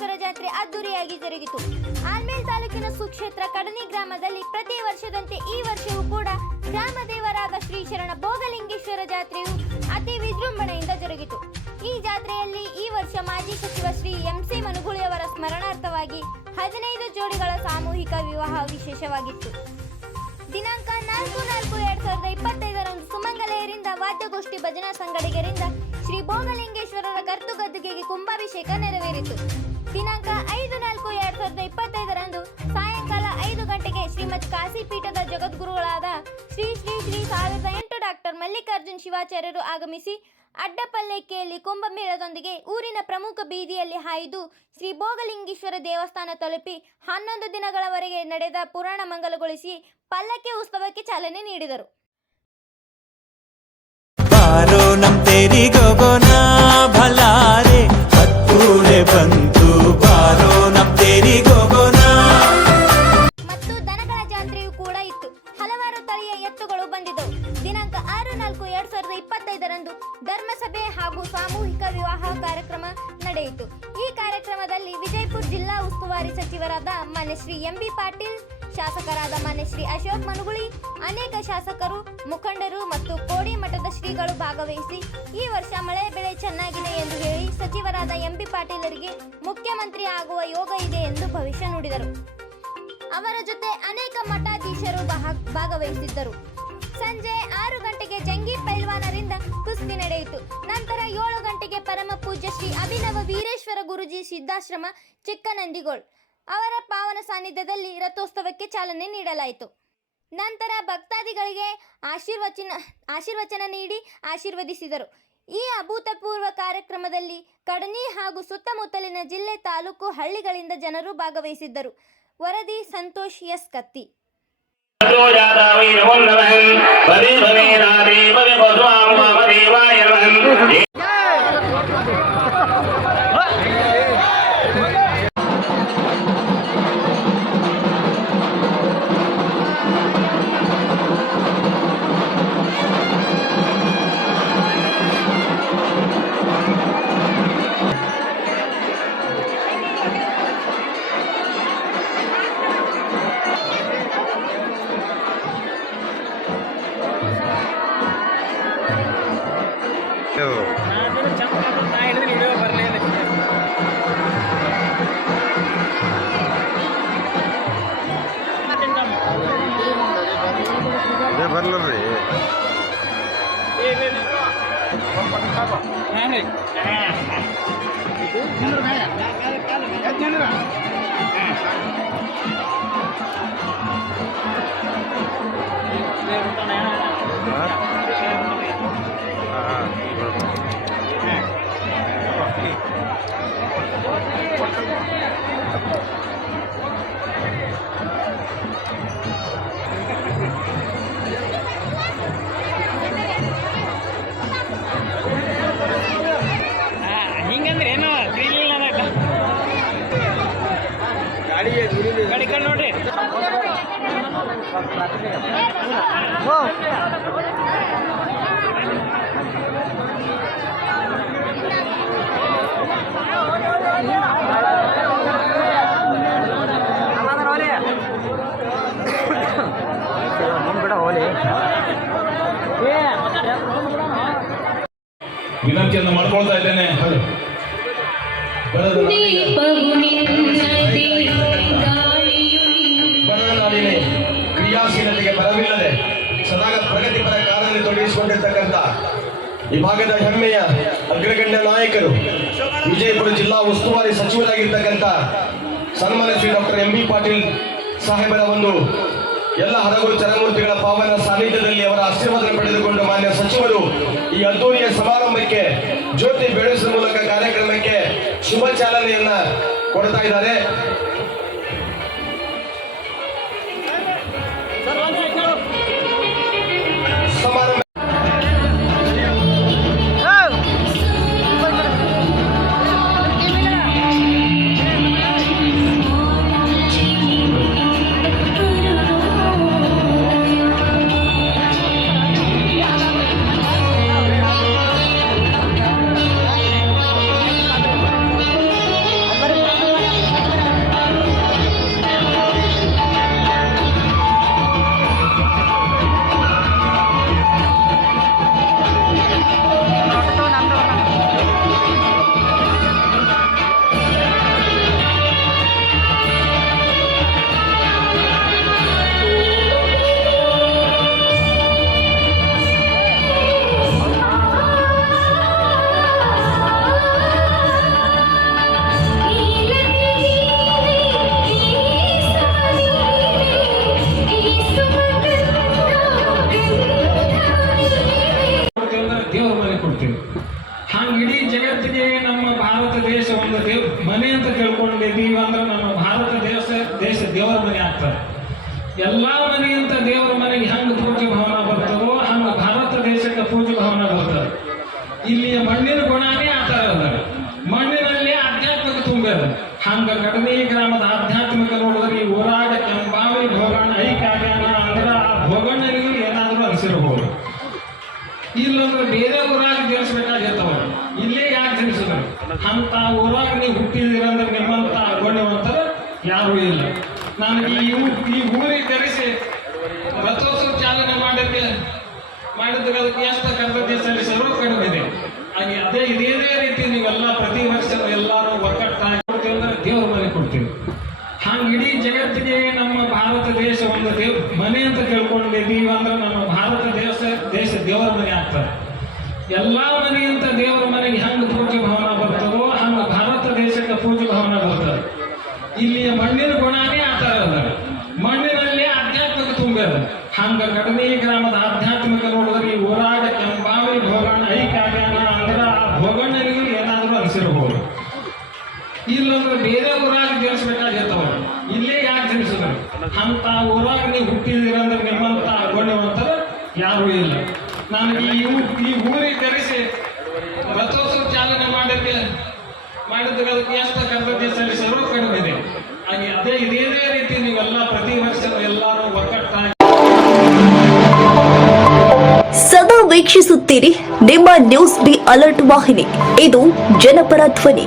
ಬೋಗಲಿಂಗೇಶ್ವರ ಜಾತ್ರೆ ಅದ್ದೂರಿಯಾಗಿ ಜರುಗಿತು. ಆಲ್ಮೇಲ್ ತಾಲೂಕಿನ ಸುಕ್ಷೇತ್ರ ಕಡನಿ ಗ್ರಾಮದಲ್ಲಿ ಪ್ರತಿ ವರ್ಷದಂತೆ ಈ ವರ್ಷವೂ ಕೂಡ ಗ್ರಾಮ ದೇವರಾದ ಶ್ರೀ ಶರಣ ಭೋಗಲಿಂಗೇಶ್ವರ ಜಾತ್ರೆಯು ಅತಿ ವಿಜೃಂಭಣೆಯಿಂದ ಜರುಗಿತು. ಈ ಜಾತ್ರೆಯಲ್ಲಿ ಈ ವರ್ಷ ಮಾಜಿ ಸಚಿವ ಶ್ರೀ ಎಂಸಿ ಮನುಗುಳಿಯವರ ಸ್ಮರಣಾರ್ಥವಾಗಿ ಹದಿನೈದು ಜೋಡಿಗಳ ಸಾಮೂಹಿಕ ವಿವಾಹ ವಿಶೇಷವಾಗಿತ್ತು. ದಿನಾಂಕ ನಾಲ್ಕು ನಾಲ್ಕು ಎರಡ್ ಸಾವಿರದ ಇಪ್ಪತ್ತೈದರಂದು ಸುಮಂಗಲೆಯರಿಂದ ವಾದ್ಯಗೋಷ್ಠಿ ಭಜನಾ ಸಂಗಡಿಗರಿಂದ ಶ್ರೀ ಭೋಗಲಿಂಗೇಶ್ವರರ ಕರ್ತುಗದ್ದುಗೆಗೆ ಕುಂಭಾಭಿಷೇಕ ನೆರವೇರಿತು. ದಿನಾಂಕ ಐದು ನಾಲ್ಕು ಎರಡ್ ಸಾವಿರದ ಇಪ್ಪತ್ತೈದರಂದು ಸಾಯಂಕಾಲ ಐದು ಗಂಟೆಗೆ ಶ್ರೀಮದ್ ಕಾಶಿಪೀಠದ ಜಗದ್ಗುರುಗಳಾದ ಶ್ರೀ ಶ್ರೀ ಶ್ರೀ ಸಾವಿರದ ಎಂಟು ಡಾಕ್ಟರ್ ಮಲ್ಲಿಕಾರ್ಜುನ್ ಶಿವಾಚಾರ್ಯರು ಆಗಮಿಸಿ ಅಡ್ಡಪಲ್ಲಕ್ಕಿಯಲ್ಲಿ ಕುಂಭಮೇಳದೊಂದಿಗೆ ಊರಿನ ಪ್ರಮುಖ ಬೀದಿಯಲ್ಲಿ ಹಾಯ್ದು ಶ್ರೀ ಭೋಗಲಿಂಗೇಶ್ವರ ದೇವಸ್ಥಾನ ತಲುಪಿ ಹನ್ನೊಂದು ದಿನಗಳವರೆಗೆ ನಡೆದ ಪುರಾಣ ಮಂಗಲಗೊಳಿಸಿ ಪಲ್ಲಕ್ಕಿ ಉತ್ಸವಕ್ಕೆ ಚಾಲನೆ ನೀಡಿದರು. ಆರು ನಾಲ್ಕು, ಎರಡ್ ಸಾವಿರದ ಇಪ್ಪತ್ತೈದರಂದು ಧರ್ಮಸಭೆ ಹಾಗೂ ಸಾಮೂಹಿಕ ವಿವಾಹ ಕಾರ್ಯಕ್ರಮ ನಡೆಯಿತು. ಈ ಕಾರ್ಯಕ್ರಮದಲ್ಲಿ ವಿಜಯಪುರ ಜಿಲ್ಲಾ ಉಸ್ತುವಾರಿ ಸಚಿವರಾದ ಮಾನ್ಯ ಶ್ರೀ ಎಂ ಬಿ ಪಾಟೀಲ್, ಶಾಸಕರಾದ ಮಾನ್ಯ ಅಶೋಕ್ ಮನುಗುಳಿ, ಅನೇಕ ಶಾಸಕರು, ಮುಖಂಡರು ಮತ್ತು ಕೋಡಿ ಮಠದ ಶ್ರೀಗಳು ಭಾಗವಹಿಸಿ ಈ ವರ್ಷ ಮಳೆ ಬೆಳೆ ಚೆನ್ನಾಗಿದೆ ಎಂದು ಹೇಳಿ ಸಚಿವರಾದ ಎಂ ಬಿ ಪಾಟೀಲರಿಗೆ ಮುಖ್ಯಮಂತ್ರಿ ಆಗುವ ಯೋಗ ಇದೆ ಎಂದು ಭವಿಷ್ಯ ನುಡಿದರು. ಅವರ ಜೊತೆ ಅನೇಕ ಮಠಾಧೀಶರು ಭಾಗ- ಭಾಗವಹಿಸಿದ್ದರು. ಸಂಜೆ ಆರು ಗಂಟೆಗೆ ಜಂಗಿ ಪೈಲ್ವಾನರಿಂದ ಕುಸ್ತಿ ನಡೆಯಿತು. ನಂತರ ಏಳು ಗಂಟೆಗೆ ಪರಮ ಪೂಜ್ಯ ಶ್ರೀ ಅಭಿನವ ವೀರೇಶ್ವರ ಗುರುಜಿ ಸಿದ್ಧಾಶ್ರಮ, ಚಿಕ್ಕನಂದಿಗೋಳ್ ಅವರ ಪಾವನ ಸಾನ್ನಿಧ್ಯದಲ್ಲಿ ರಥೋತ್ಸವಕ್ಕೆ ಚಾಲನೆ ನೀಡಲಾಯಿತು. ನಂತರ ಭಕ್ತಾದಿಗಳಿಗೆ ಆಶೀರ್ವಚನ ಆಶೀರ್ವಚನ ನೀಡಿ ಆಶೀರ್ವದಿಸಿದರು. ಈ ಅಭೂತಪೂರ್ವ ಕಾರ್ಯಕ್ರಮದಲ್ಲಿ ಕಡನಿ ಹಾಗೂ ಸುತ್ತಮುತ್ತಲಿನ ಜಿಲ್ಲೆ ತಾಲೂಕು ಹಳ್ಳಿಗಳಿಂದ ಜನರು ಭಾಗವಹಿಸಿದ್ದರು. ವರದಿ ಸಂತೋಷ್ ಎಸ್ ಕತ್ತಿ. భవే భవేరాదేవ విభద్వాం వామదేవాయ నమః Nah, itu bener kayak. Kayak kayak kayak. ವಿನಂತಿಯನ್ನು ಮಾಡ್ಕೊಳ್ತಾ ಇದ್ದೇನೆ. ಬರದ ನಾಡಿನ ಕ್ರಿಯಾಶೀಲತೆಗೆ ಬರವಿಲ್ಲದೆ ಸದಾ ಪ್ರಗತಿಪರ ಕಾರ್ಯದಲ್ಲಿ ತೊಡಗಿಸಿಕೊಂಡಿರ್ತಕ್ಕಂಥ ಈ ಭಾಗದ ಹೆಮ್ಮೆಯ ಅಗ್ರಗಣ್ಯ ನಾಯಕರು, ವಿಜಯಪುರ ಜಿಲ್ಲಾ ಉಸ್ತುವಾರಿ ಸಚಿವರಾಗಿರ್ತಕ್ಕಂಥ ಸನ್ಮಾನ Shri doctor M B Patil ಸಾಹೇಬರ ಒಂದು ಎಲ್ಲ ಹರಗುರು ಚರಮೂರ್ತಿಗಳ ಪಾವನ ಸಾನ್ನಿಧ್ಯದಲ್ಲಿ ಅವರ ಆಶೀರ್ವಾದ ಪಡೆದುಕೊಂಡು ಮಾನ್ಯ ಸಚಿವರು ಈ ಅದ್ದೂರಿಯ ಸಮಾರಂಭಕ್ಕೆ ಜ್ಯೋತಿ ಬೆಳೆಸುವ ಮೂಲಕ ಕಾರ್ಯಕ್ರಮಕ್ಕೆ ಶುಭ ಚಾಲನೆಯನ್ನ ಕೊಡ್ತಾ ಇದ್ದಾರೆ. ಕಡನಿ ಗ್ರಾಮದ ಆಧ್ಯಾತ್ಮಿಕ ನೋಡಿದ್ರೆ ಈ ಊರಾಗ ಕೆಂಬಾವಿ ಭೋಗಣ್ಣ ಐಕಾಗ್ಯಾನ ಅಂದ್ರೆ ಆ ಭೋಗಣ್ಣನಿಗೆ ಏನಾದರೂ ಅನಿಸಿರಬಹುದು ಇಲ್ಲಂದ್ರೆ ಬೇರೆ ಊರಾಗ ಜನಿಸ್ಬೇಕಾಗಿರ್ತವ. ಇಲ್ಲೇ ಯಾಕೆ ಜನಿಸಿದ್ರು? ಅಂತ ಊರಾಗ ನೀವು ಹುಟ್ಟಿದಿರಂದ್ರೆ ನಿಮ್ಮಂತ ಅಗೋಣ್ಯವಂತರ ಯಾರೂ ಇಲ್ಲ. ನನಗೆ ಈ ಈ ಊರಿಗೆ ಕರೆಸಿ ರಥೋತ್ಸವ ಚಾಲನೆ ಮಾಡಿದ್ದೆ ಮಾಡಿದ್ರೆ ಅದಕ್ಕೆ ಎಷ್ಟು ಕರ್ತವ್ಯ ಸಲ್ಲಿಸಲು ಕಡಿಮೆ ಇದೆ ಹಾಗೆ ಅದೇ ಇದೇ ರೀತಿ ನೀವೆಲ್ಲ ಪ್ರತಿ ವರ್ಷ ಎಲ್ಲರೂ ಒಕ್ಕಟ್ಟಾಗಿ ಕೊಡ್ತೀವಿ ಅಂದ್ರೆ ದೇವ್ರ ಮನೆ ಕೊಡ್ತೀವಿ ಹಂಗ ಇಡೀ ಜಗತ್ತಿಗೆ ನಮ್ಮ ಭಾರತ ದೇಶ ಒಂದು ದೇವ್ ಮನೆ ಅಂತ ತಿಳ್ಕೊಂಡಿದ್ದೀವಿ ಅಂದ್ರೆ ನಮ್ಮ ಭಾರತ ದೇಶ ದೇಶ ದೇವರ ಮನೆ ಆಗ್ತದೆ. ಎಲ್ಲಾ ಮನೆಗಿಂತ ದೇವರ ಮನೆಗೆ ಹೆಂಗ್ ಪೂಜೆ ಭವನ ಬರ್ತದೋ ಹಂಗ ಭಾರತ ದೇಶಕ್ಕೆ ಪೂಜೆ ಭವನ ಬರ್ತದೆ. ಇಲ್ಲಿಯ ಮಣ್ಣಿನ ಗುಣನೇ ಆ ಥರ ಅದ. ಮಣ್ಣಿನಲ್ಲಿ ಆಧ್ಯಾತ್ಮಕ ತುಂಬ್ಯದ ಹಂಗ ಕಡನಿ ಗ್ರಾಮದ ಅಂತ ಊರಾಗ ನೀವು ಹುಟ್ಟಿದಿರಂದ್ರೆ ನಿಮ್ಮಂತ ಅಗೋಣ್ಯವಂತರ ಯಾರೂ ಇಲ್ಲ. ನನಗೆ ಈ ಈ ಊರಿಗೆ ಕರೆಸಿ ರಥೋತ್ಸವ ಚಾಲನೆ ಮಾಡಕ್ಕೆ ಮಾಡಿದ್ರೆ ಅದಕ್ಕೆ ಎಷ್ಟು ಕರ್ತವ್ಯ ಸಲ್ಲಿಸಲು ಕಡಿಮೆ ಹಾಗೆ ಅದೇ ಇದೇ ರೀತಿ ನೀವೆಲ್ಲ ಪ್ರತಿ ವರ್ಷ ಎಲ್ಲರೂ ಒಗ್ಗಟ್ಟಾಗಿ ಸದಾ ವೀಕ್ಷಿಸುತ್ತೀರಿ ನಿಮ್ಮ ನ್ಯೂಸ್ ಬಿ ಅಲರ್ಟ್ ವಾಹಿನಿ. ಇದು ಜನಪರ ಧ್ವನಿ.